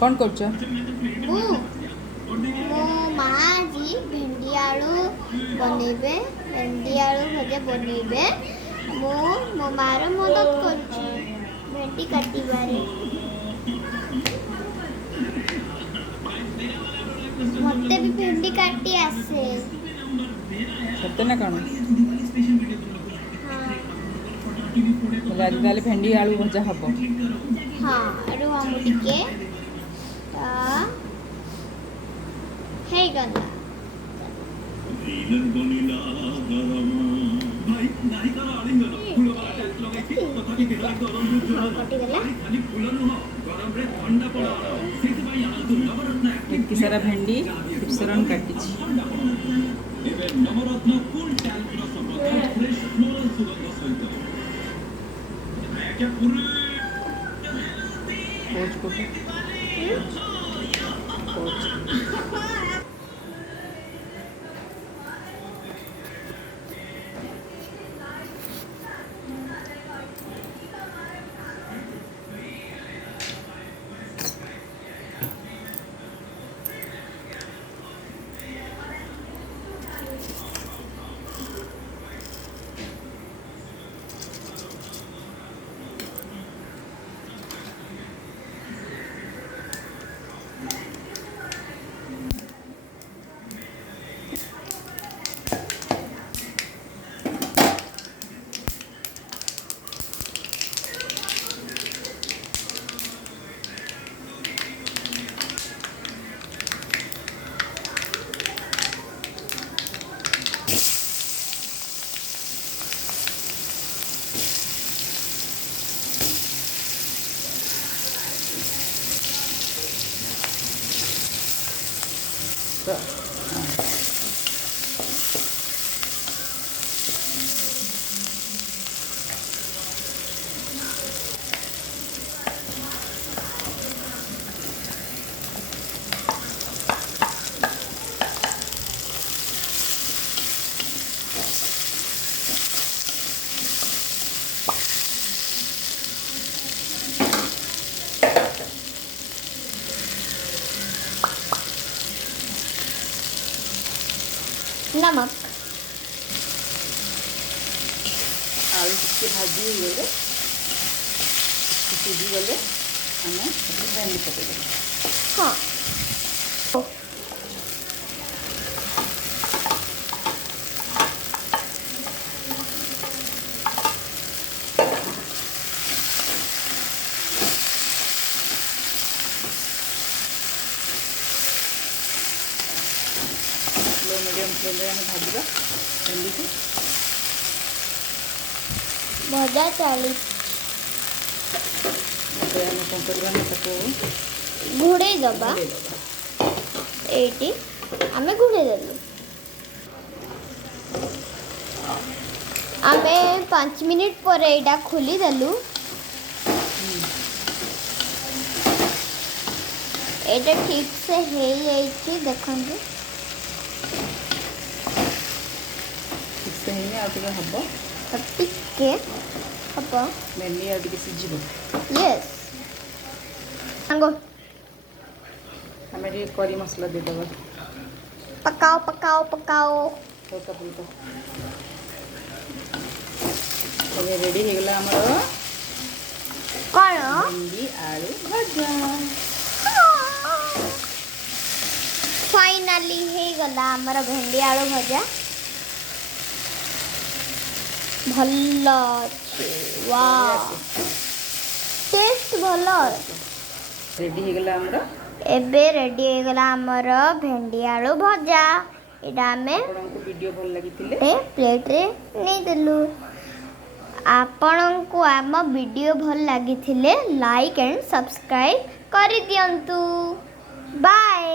कौन करछ मो माँ जी भेंडी आलू बनेबे भेंडी आलू भजा बनेबे मो मार मदद करुछि भेंडी काटिबारे मते भी भेंडी काटी आसे सत्य ना कौन हाँ आज ताले भेंडी आलू भजा हब हाँ रुह मु टिके हे गला एत्ती सारा भेंडी सुरन काटी नमक आलू टिके भाजी गले सिझी गले आम भेंडी पकड़ हाँ लो मीडियम फ्लेम रे भाजवा भेंडी को भजा चली आम कौन करवा घोड़े दबा एटी आमे घोड़े देलु आमे 5 मिनिट पर एटा खोली देलु एटा ठीक से हे जाइछि देखंतु ठीक से हेने आ टिके हबो टिके हबो भेंडी आ टिके सिझिबो यस अंगो हमें ये करी मसला दे दबा पकाओ पकाओ पकाओ हल्का फुल्का ये रेडी हो गला हमरो कौन भेंडी आलू भजा फाइनली हे गला हमर भेंडी आलू भजा भल्ला अछि वाह टेस्ट भल्ला रेडी हो गला हमरो एबे रेडी हो गला हमर भेंडी आलू भजा एटा हमें आपनको वीडियो भल लागितिले प्लेट रे नै देलु आपनको आम वीडियो भल लागिथिले लाइक एंड सब्सक्राइब करि दियंतु बाय।